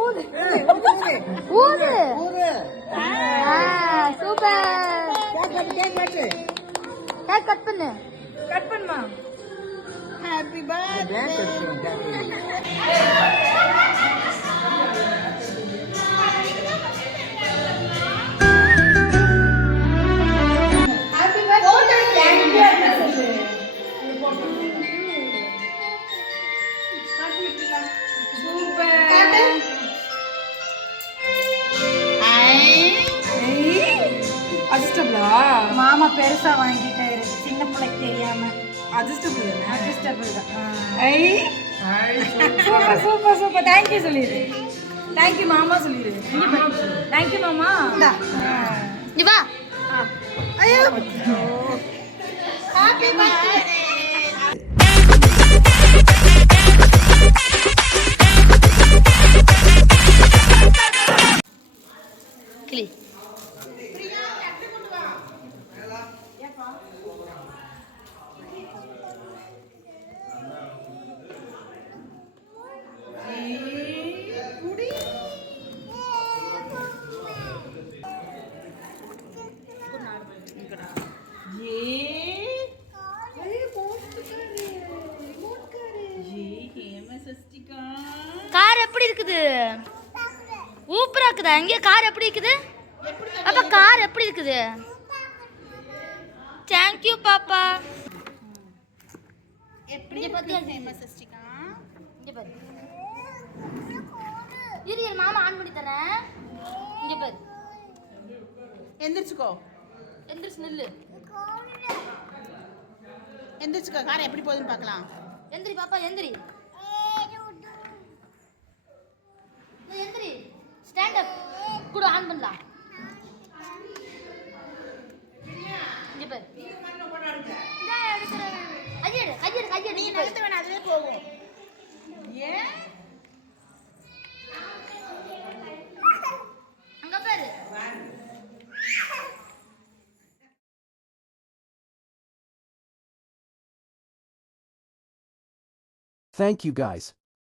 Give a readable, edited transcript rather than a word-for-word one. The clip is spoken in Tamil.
ஊது ஊது சூப்பர். கேக் கட் பண்ணு. கட் பண்ணுமா? Happy birthday. மாமா பெருசா வாங்கிட்டாரு சின்ன பிள்ளைக்கு தெரியாம. Adjustable super super super. Thank you சொல்லிடு. தேங்க்யூ மாமா சொல்லிடு. தேங்க்யூ மாமா. நீ வா. ஐயோ ஹாப்பி பர்த்டே. கிளி கார் எப்படி இருக்குது? சூப்பரா இருக்குதா? இங்க கார் எப்படி இருக்குது? அப்பா கார் எப்படி இருக்குது? தேங்க்யூ பாப்பா. எப்படி பத்தியா ஃபேமஸ் சிஸ்டிகா? இங்க பாரு. இரு மாமா ஆன் பண்ணி தரேன். இங்க பாரு. எந்திரிச்சுக்கோ. எந்திரிச்சு நில்லு. எந்திரிச்சுக்கோ. கார் எப்படி போகுதுன்னு பார்க்கலாம். எந்திரி பாப்பா எந்திரி. எந்திரி. Stand up. கூட ஆன் பண்ணலாம். இங்க பாரு. நான் எடுக்கறேன். கையெடு கையெடு கையெடு. நீ நிறுத்த வேணாம், அதுவே போகும். ஏன் அங்க பாரு. Thank you guys.